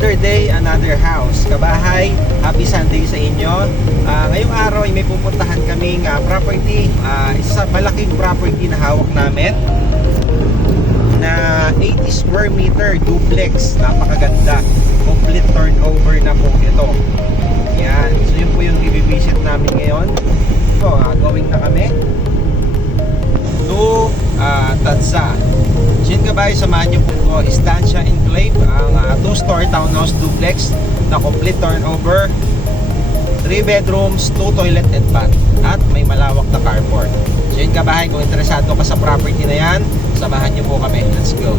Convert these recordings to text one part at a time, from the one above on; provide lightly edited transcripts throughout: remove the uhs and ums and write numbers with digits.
Another day, another house. Kabahay, happy Sunday sa inyo. Ngayong araw ay may pupuntahan kaming property. Isa malaking property na hawak namin na 80 square meter duplex. Napakaganda. Complete turnover na po ito. Yan. So yun po yung i-visit namin ngayon. So, going na kami to Tadsa. So yun kabahay, samahan nyo po ito, Estancia Enclave, ang 2-story townhouse duplex na complete turnover, 3 bedrooms, 2 toilet and bath, at may malawak na carport. So yun kabahay, kung interesado ka sa property na yan, samahan nyo po kami. Let's go.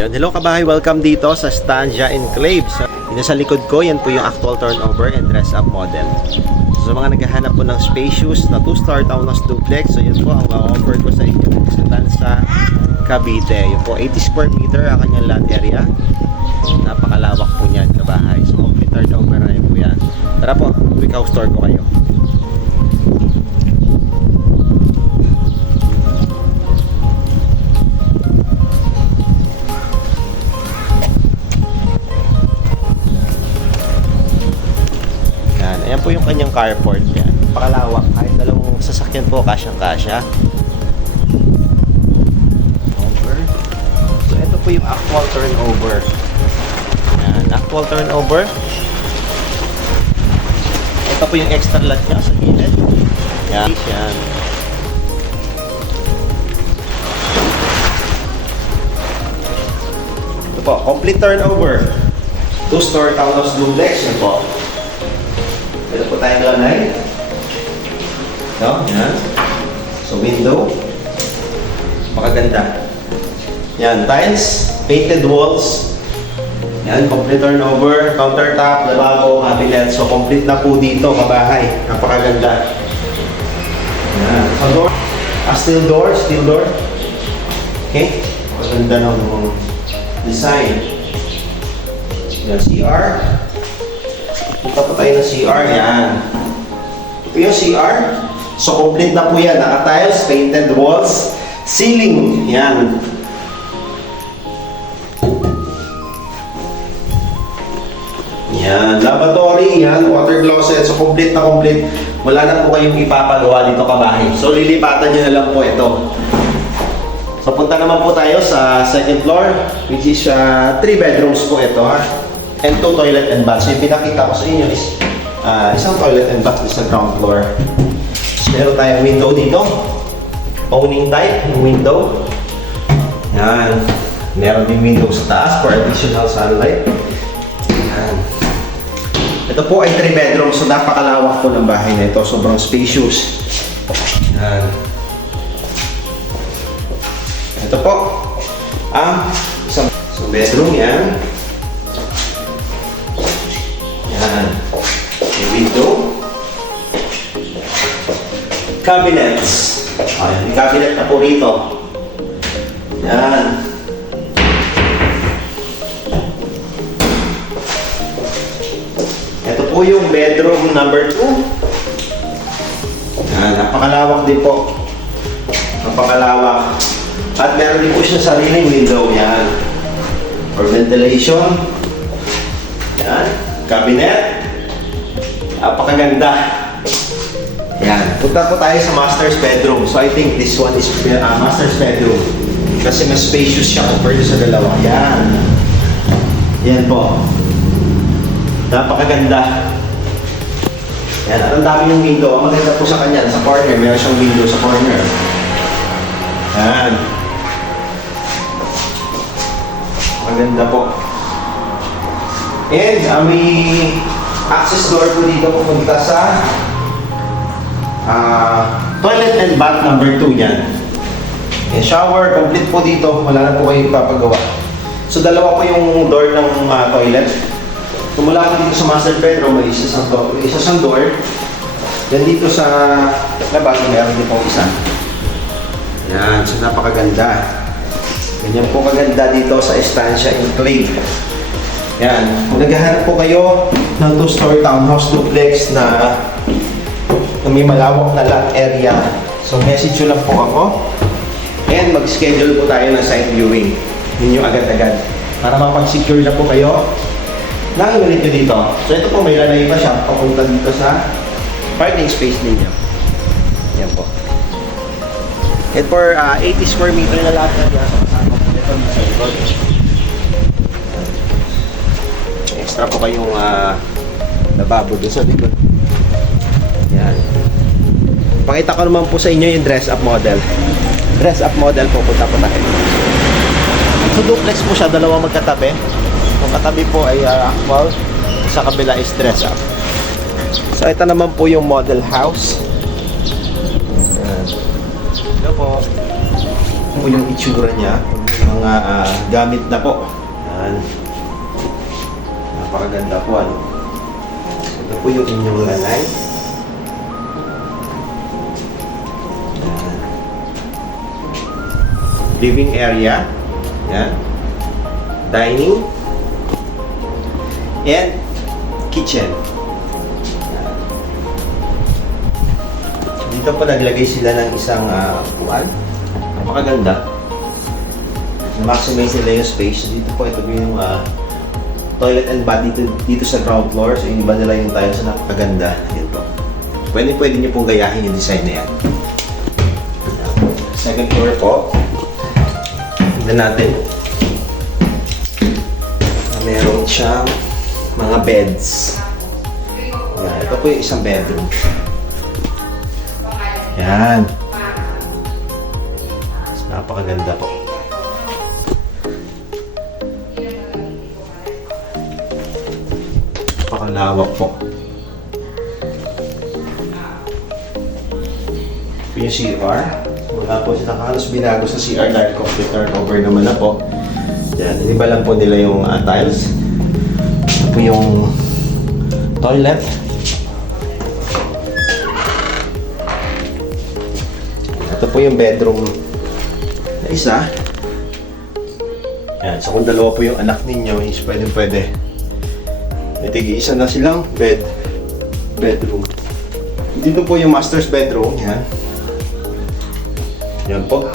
Yan, hello kabahay, welcome dito sa Estancia Enclave. So, sa likod ko, yan po yung actual turnover and dress up model. So mga naghahanap po ng spacious na 2-star townhouse duplex, so yun po ang ma-offer ko sa inyo sa Tansa, Cavite. Yun po, 80 square meter ang kanyang land area. Napakalawak po niyan kabahay. So complete turnover na yun po yan. Tara po, quick house tour ko kayo. Ayan po yung kanyang carport yan. Pakalawak. Kahit dalawang sasakyan po, kasyang-kasya. Over. So, ito po yung actual turnover. Ayan. Actual turnover. Ito po yung extra lot niya sa gilid. Ayan. Ayan. Ito po, complete turnover. 2-story townhouse duplex. Yan po. Ito po tayong lanay. No? Yan. So, window. Makaganda. Yan. Tiles. Painted walls. Yan. Complete turnover. Countertop. Lavabo. Cabinet. So, complete na po dito. Kabahay. Napakaganda. Yan. So, door. Steel door. Steel door. Okay. Makaganda ng design. Yan. CR. Punta po tayo ng CR, yan. Ito yung CR. So, complete na po yan. Naka-tiles, painted walls, ceiling, yan. Yan, lavatory, yan, water closet. So, complete na complete. Wala na po kayong ipapagawa dito kabahay. So, lilipatan nyo na lang po ito. So, punta naman po tayo sa second floor, which is 3 bedrooms po ito, ha. And 2 toilet and bath. So yung pinakita ko sa inyo is isang toilet and bath sa ground floor. So, meron tayong window dito. Owning type ng window. Yan. Meron din window sa taas for additional sunlight. Yan. Ito po ay 3 bedrooms. So napakalawak po ng bahay na ito. Sobrang spacious. Yan. Ito po ang isang bedroom yan. Yan. May window. Cabinets. Ayan, may cabinet na po rito. Yan. Ito po yung bedroom number 2. Yan, napakalawak din po. Napakalawak. At meron din po siya sariling window. Yan. For ventilation. Yan. Cabinet. Napakaganda. Yan. Punta po tayo sa master's bedroom. So I think this one is master's bedroom. Kasi mas spacious siya compared sa dalawa. Yan. Yan po. Napakaganda. Yan. At ang dami yung window. Ang maganda po sa kanya. Sa corner. Meron siyang window sa corner. Yan. Maganda po. And may access door po dito pupunta sa toilet and bath number 2 yan. And shower, complete po dito. Wala na po kayo ipapagawa. So dalawa po yung door ng toilet. Tumula po dito sa master bedroom, may isang door. Then dito sa labas, meron din po isa. Yan, so napakaganda. Ganyan po kaganda dito sa Estancia Enclave. Yan. Kung naghahanap po kayo ng 2-story townhouse duplex na may malawak na lot area, so message nyo lang po ako and mag-schedule po tayo ng site viewing. Yun yung agad-agad. para makapag-secure na po kayo ng unit nyo dito. So ito po, may lanay pa siya papunta dito sa parking space ninyo. Yan po. And for 80 square meter na lahat na dyan, kasama po ito sa likod. Extra po kayong lababo doon sa likod. Yan. Pakita ko naman po sa inyo yung dress up model. Dress up model po, punta po tayo. So duplex po siya, dalawang magkatabi. Yung katabi po ay actual, sa kabila is dress up. So ito naman po yung model house. Yan. Ito po. Ito po yung itsura niya. Mga gamit na po. Yan. Napakaganda po ano. Ito po yung inyong lanay. Yan. Living area. Yan. Dining. And kitchen. Yan. Dito po naglagay sila ng isang upuan. Napakaganda. Maximize nila yung space. Dito po ito yung toilet and bath dito sa ground floor. So iniba nila yung tiles na napakaganda. Yan po. Pwede nyo pong gayahin yung design na yan. Second floor po. Tignan natin. Meron siyang mga beds. Yan. Ito po yung isang bedroom. Yan. Napakaganda po. Napakalawak po. Ito yung CR. Wala po siya halos binago sa CR dahil complete turnover naman na po. Yan, iniba lang po nila yung tiles. Ito po yung toilet. Ito po yung bedroom na isa. Yan, so kung dalawa po yung anak ninyo, is pwede. May tigi-isa na silang bedroom. Dito po yung master's bedroom. Yan. Yan po.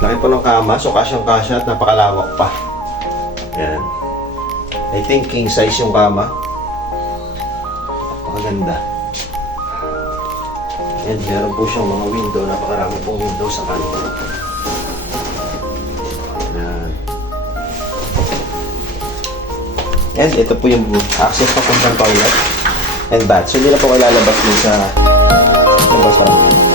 Laki po ng kama, so kasyang-kasya at napakalawak pa. Yan. I think king size yung kama. Napakaganda. And meron po siyang mga window, napakarami pong window sa kanto. Yan. And ito po yung access papuntang toilet and bath. So hindi na po kayo lalabas din sa labas.